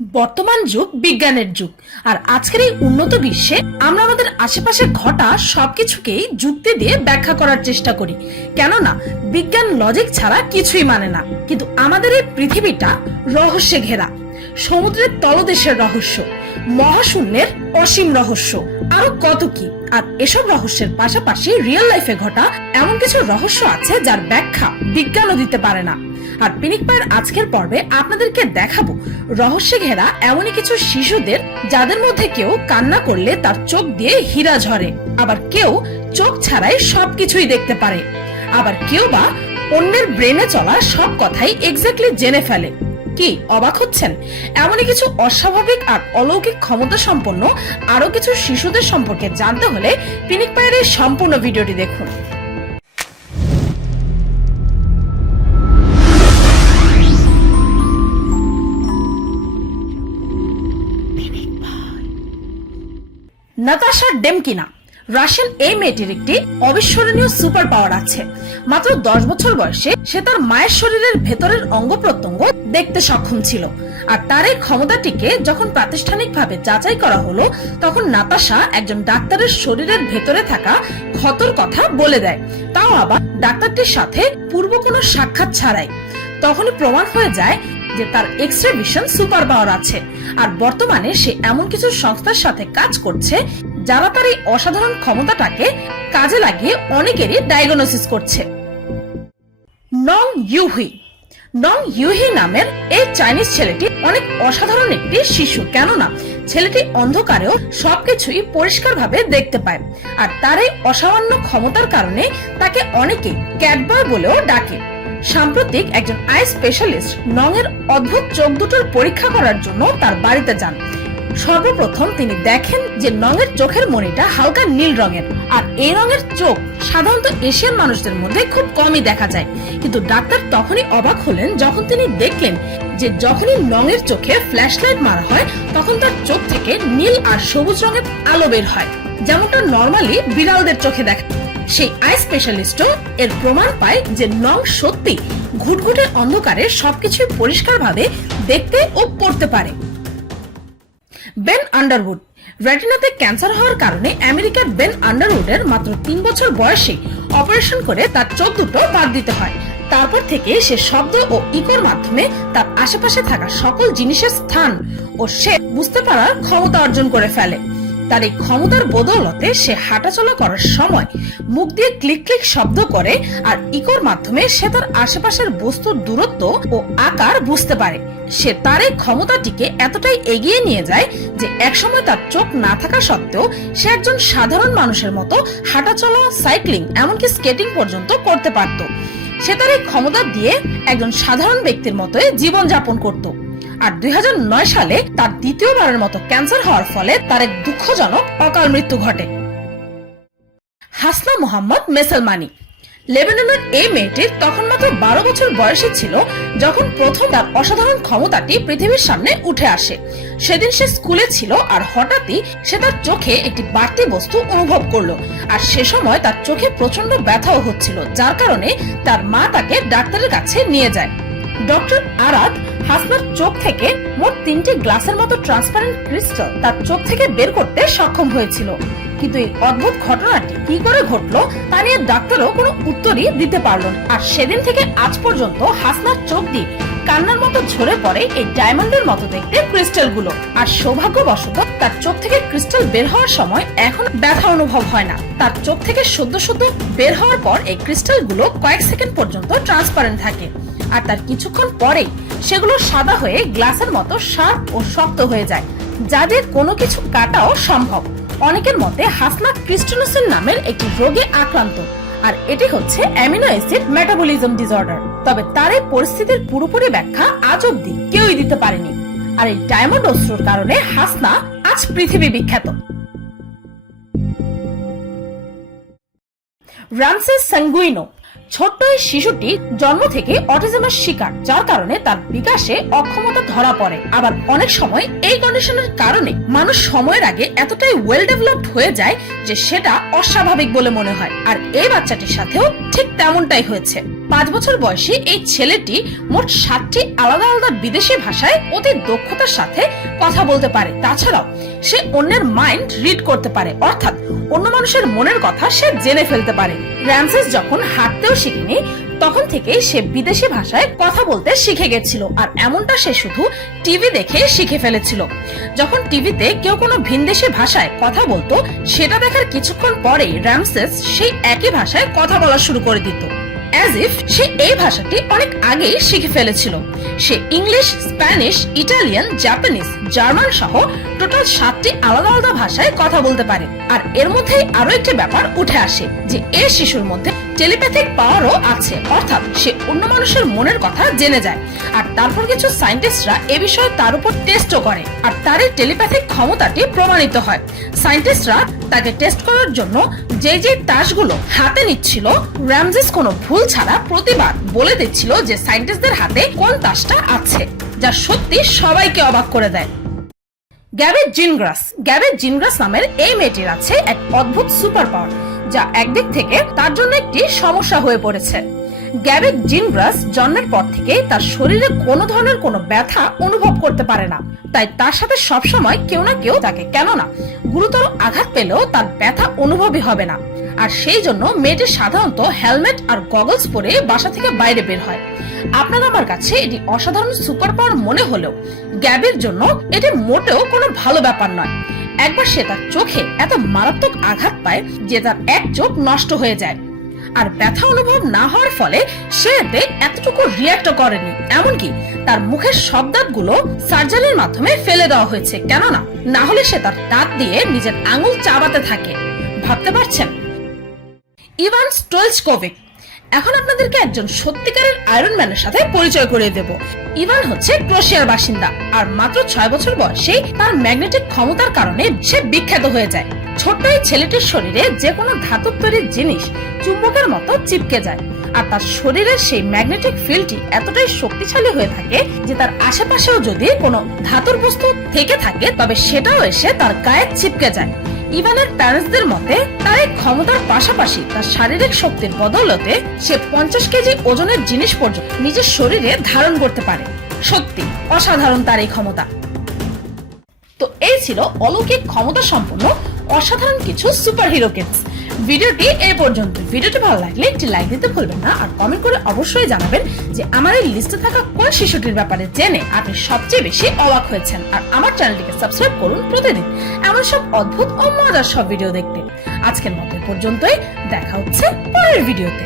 বর্তমান যুগ বিজ্ঞানের যুগ। আর আজকের এই উন্নত বিশ্বে আমরা আমাদের আশেপাশে ঘটা সবকিছুকেই যুক্তি দিয়ে ব্যাখ্যা করার চেষ্টা করি, কেননা বিজ্ঞান লজিক ছাড়া কিছুই মানে না। কিন্তু আমাদের এই পৃথিবীটা রহস্যে ঘেরা। সমুদ্রের তলদেশের রহস্য, মহাশূন্যের অসীম রহস্য, আরো কত কি। আর এসব রহস্যের পাশাপাশি রিয়েল লাইফে ঘটা এমন কিছু রহস্য আছে যার ব্যাখ্যা বিজ্ঞানও দিতে পারে না। আর পিনিক পায়ের আজকের পর্বে আপনাদেরকে দেখাবো রহস্যে ঘেরা এমনই কিছু শিশুদের যাদের মধ্যে কেউ কান্না করলে তার চোখ দিয়ে হীরা ঝরে, আবার কেউ চোখ ছাড়াই সবকিছুই দেখতে পারে, আবার কেউ বা অন্যের ব্রেনে চলা সব কথাই এক্স্যাক্টলি জেনে ফেলে। কি অবাক হচ্ছেন? এমনই কিছু অস্বাভাবিক আর অলৌকিক ক্ষমতা সম্পন্ন আরো কিছু শিশুদের সম্পর্কে জানতে হলে পিনিক পায়ের এই সম্পূর্ণ ভিডিওটি দেখুন। নাতাশা ডেমকিনা, রাশিয়ান এই মেয়েটির একটি অবিস্মরণীয় সুপার পাওয়ার আছে। মাত্র 10 বছর বয়সে সে তার মায়ের শরীরের ভেতরের অঙ্গ প্রত্যঙ্গ দেখতে সক্ষম ছিল। আর তার এই ক্ষমতাটিকে যখন প্রাতিষ্ঠানিকভাবে যাচাই করা হলো, তখন নাতাশা একজন ডাক্তারের শরীরের ভেতরে থাকা ক্ষতর কথা বলে দেয়, তাও আবার ডাক্তারটির সাথে পূর্ব কোনো সাক্ষাৎ ছাড়াই। তখনই প্রমাণ হয়ে যায় যে তার এক্স-রে ভিশন সুপার পাওয়ার আছে। আর বর্তমানে সে এমন কিছু সংস্থার সাথে কাজ করছে যারা তার এই অসাধারণ ক্ষমতাটাকে কাজে লাগিয়ে অনেকেরই ডায়াগনোসিস করছে। নং ইউহি। নং ইউহি নামের এই চাইনিজ ছেলেটি অনেক অসাধারণ একটি শিশু, কেননা ছেলেটি অন্ধকারেও সবকিছুই পরিষ্কারভাবে দেখতে পায়। আর তার এই অসামান্য ক্ষমতার কারণে তাকে অনেকে ক্যাটবয় বলেও ডাকে। সাম্প্রতিক একজন আই স্পেশালিস্ট নং এর অদ্ভুত চোখ দুটোর পরীক্ষা করার জন্য তার বাড়িতে যান। সর্বপ্রথম তিনি দেখেন যে নং এর চোখের মণিটা হালকা নীল রঙের। আর এই রঙের চোখ সাধারণত এশিয়ান মানুষদের মধ্যে খুব কমই দেখা যায়। কিন্তু ডাক্তার তখনই অবাক হলেন যখন তিনি দেখলেন যে যখনই নং এর চোখে ফ্ল্যাশলাইট মারা হয় তখন তার চোখ থেকে নীল আর সবুজ রঙের আলো বের হয়, যেমনটা নরমালি বিড়ালদের চোখে দেখা। সেই আই স্পেশালিস্টও এর প্রমাণ পায় যে নং সত্যি ঘুটঘুটে অন্ধকারে সবকিছুই পরিষ্কারভাবে দেখতে ও পড়তে পারে। Ben Underwood. রেটিনাতে ক্যান্সার হওয়ার কারণে আমেরিকার বেন আন্ডারউডের মাত্র 3 বছর বয়সে অপারেশন করে তার চোখ দুটো বাদ দিতে হয়। তারপর থেকে সে শব্দ ও ইকোর মাধ্যমে তার আশেপাশে থাকা সকল জিনিসের স্থান ও সে বুঝতে পারার ক্ষমতা অর্জন করে ফেলে। তার এই ক্ষমতার বদৌলতে সে হাঁটাচলা করার সময় মুখ দিয়ে ক্লিক ক্লিক শব্দ করে, আর ইকোর মাধ্যমে সে তার আশেপাশের বস্তুর দূরত্ব ও আকার বুঝতে পারে। সে তার এই ক্ষমতাটিকে এতটাই এগিয়ে নিয়ে যায় যে একসময় তার চোখ না থাকা সত্ত্বেও সে একজন সাধারণ মানুষের মতো হাঁটাচলা, সাইক্লিং, এমনকি স্কেটিং পর্যন্ত করতে পারত। সে তার এই ক্ষমতা দিয়ে একজন সাধারণ ব্যক্তির মতোই জীবন যাপন করত। আর 2009 সালে তার দ্বিতীয়বারের মতো ক্যান্সার হওয়ার ফলে তার এক দুঃখজনক অকাল মৃত্যু ঘটে। হাসনা মোহাম্মদ মেসালমানি। লেবাননের এই মেয়েটির তখন মাত্র 12 বছর বয়সে ছিল যখন প্রথম তার অসাধারণ ক্ষমতাটি পৃথিবীর সামনে উঠে আসে। সেদিন সে স্কুলে ছিল আর হঠাৎই সে তার চোখে একটি বাড়তি বস্তু অনুভব করলো। আর সে সময় তার চোখে প্রচন্ড ব্যথাও হচ্ছিল, যার কারণে তার মা তাকে ডাক্তারের কাছে নিয়ে যায়। ডক্টর আরাদ হাসনার চোখ থেকে মোট 3টি গ্লাসের মতো ট্রান্সপারেন্ট ক্রিস্টাল তার চোখ থেকে বের করতে সক্ষম হয়েছিল। কিন্তু এই অদ্ভুত ঘটনাটি কি করে ঘটলো তা নিয়ে ডাক্তারও কোনো উত্তরই দিতে পারল না। আর সেদিন থেকে আজ পর্যন্ত হাসনার চোখ দিয়ে কান্নার মতো ঝরে পড়ে এই ডায়মন্ডের মতো দেখতে ক্রিস্টাল গুলো। আর সৌভাগ্যবশত তার চোখ থেকে ক্রিস্টাল বের হওয়ার সময় এখন ব্যথা অনুভব হয় না। তার চোখ থেকে সদ্য বের হওয়ার পর এই ক্রিস্টাল গুলো কয়েক সেকেন্ড পর্যন্ত ট্রান্সপারেন্ট থাকে, আর তার কিছুক্ষণ পরেই সেগুলো সাদা হয়ে গ্লাসের মতো শার্প ও শক্ত হয়ে যায়, যা দিয়ে কোনো কিছু কাটাও সম্ভব। অনেকের মতে হাসনা ক্রিস্টোনোসিন নামের একটি রোগে আক্রান্ত, আর এটি হচ্ছে অ্যামিনো অ্যাসিড মেটাবলিজম ডিসঅর্ডার। তবে তার এই পরিস্থিতির পুরোপুরি ব্যাখ্যা আজ অব্দি কেউই দিতে পারেনি। আর এই ডায়মন্ড অস্ত্রর কারণে হাসনা আজ পৃথিবী বিখ্যাত। রামসেস সাঙ্গুইনো। ছোট্ট এই শিশুটি জন্ম থেকে অটিজমের শিকার, যার কারণে তার বিকাশে অক্ষমতা ধরা পড়ে। আবার অনেক সময় এই কন্ডিশনের কারণে মানুষ সময়ের আগে এতটাই ওয়েল ডেভেলপড হয়ে যায় যে সেটা অস্বাভাবিক বলে মনে হয়। আর এই বাচ্চাটির সাথেও ঠিক তেমনটাই হয়েছে। 5 বছর বয়সী এই ছেলেটি মোট 7টি আলাদা আলাদা বিদেশি ভাষায় অতি দক্ষতার সাথে কথা বলতে পারে। তাছাড়াও সে অন্যের মাইন্ড রিড করতে পারে, অর্থাৎ অন্য মানুষের মনের কথা সে জেনে ফেলতে পারে। র্যামসেস যখন হাঁটতেও শিখেনি তখন থেকেই সে বিদেশি ভাষায় কথা বলতে শিখে গেছিল, আর এমনটা সে শুধু টিভি দেখে শিখে ফেলেছিল। যখন টিভিতে কেউ কোনো ভিনদেশি ভাষায় কথা বলতো, সেটা দেখার কিছুক্ষণ পরেই র্যামসেস সেই একই ভাষায় কথা বলা শুরু করে দিত, অ্যাজ ইফ সে এই ভাষাটি অনেক আগেই শিখে ফেলেছিল। সে English, Spanish, Italian, Japanese, German সহ টোটাল 7টি আলাদা আলাদা ভাষায় কথা বলতে পারে। আর এর মধ্যে আরো একটি ব্যাপার উঠে আসে যে এই শিশুর মধ্যে টেলিপ্যাথিক পাওয়ারও আছে, অর্থাৎ সে অন্য মানুষের মনের কথা জেনে যায়। আর তারপর কিছু সায়েন্টিস্টরা এ বিষয়ে তার উপর টেস্টও করে, আর তার এই টেলিপ্যাথিক ক্ষমতাটি প্রমাণিত হয়। সায়েন্টিস্টরা তাকে টেস্ট করার জন্য যে তাসগুলো হাতে নিচ্ছিল, র্যামসেস কোনো ভুল ছাড়া প্রতিবার বলে দিচ্ছিল যে সায়েন্টিস্টদের হাতে কোন তাসটা আছে, যা সত্যি সবাইকে অবাক করে দেয়। গ্যাবি জিনগ্রাস নামের এই মেয়েটির আছে এক অদ্ভুত সুপার পাওয়ার, যা একদিক থেকে তার জন্য একটি সমস্যা হয়ে পড়েছে। গ্যাবি জিনগ্রাস জন্মের পর থেকেই তার শরীরে কোনো ধরনের কোনো ব্যথা অনুভব করতে পারে না, তাই তার সাথে সবসময় কেউ না কেউ থাকে, কেননা গুরুতর আঘাত পেলেও তার ব্যথা অনুভবই হবে না। আর সেই জন্য মেয়েটি সাধারণত হেলমেট আর গগলস পরে বাসা থেকে বাইরে বের হয়। আপনার আমার কাছে এটি অসাধারণ সুপার পাওয়ার মনে হলেও গ্যাবির জন্য এটি মোটেও কোনো ভালো ব্যাপার নয়। একবার সে তার চোখে এত মারাত্মক আঘাত পায় যে তার এক চোখ নষ্ট হয়ে যায়, আর ব্যথা অনুভব না হওয়ার ফলে সে এতে এতটুকু রিয়াক্ট করেনি। এমনকি তার মুখের সব দাঁতগুলো সার্জারির মাধ্যমে ফেলে দেওয়া হয়েছে, কেননা না হলে সে তার দাঁত দিয়ে নিজের আঙুল চাবাতে থাকে। ভাবতে পারছেন? ইভান স্টোইচকোভিক। এখন আপনাদেরকে একজন সত্যিকারের আয়রন ম্যানের সাথে পরিচয় করিয়ে দেব। ইভান হচ্ছে ক্রোয়েশিয়ার বাসিন্দা, আর মাত্র 6 বছর বয়সে তার ম্যাগনেটিক ক্ষমতার কারণে সে বিখ্যাত হয়ে যায়। ছোট্ট এই ছেলেটির শরীরে যে কোনো ধাতব তৈরির জিনিস চুম্বকের মতো চিপকে যায়, আর তার শরীরের সেই ম্যাগনেটিক ফিল্ডটি এতটাই শক্তিশালী হয়ে থাকে যে তার আশেপাশেও যদি কোনো ধাতুর বস্তু থেকে থাকে তবে সেটাও এসে তার গায়ে চিপকে যায়। ইভানের প্যারেন্টসদের মতে তার এই ক্ষমতার পাশাপাশি তার শারীরিক শক্তির বদৌলতে সে 50 কেজি ওজনের জিনিস পর্যন্ত নিজের শরীরে ধারণ করতে পারে। সত্যি অসাধারণ তার এই ক্ষমতা। তো এই ছিল অলৌকিক ক্ষমতা সম্পন্ন অসাধারণ কিছু সুপার হিরো কিডস। ভিডিওটি এই পর্যন্ত। ভিডিওটি ভালো লাগলে একটি লাইক দিতে ভুলবেন না, আর কমেন্ট করে অবশ্যই জানাবেন যে আমার এই লিস্টে থাকা কোন শিশুটির ব্যাপারে জেনে আপনি সবচেয়ে বেশি অবাক হয়েছেন। আর আমার চ্যানেলটিকে সাবস্ক্রাইব করুন প্রতিদিন এমন সব অদ্ভুত ও মজার সব ভিডিও দেখতে। আজকের মতো পর্যন্তই, দেখা হচ্ছে পরের ভিডিওতে।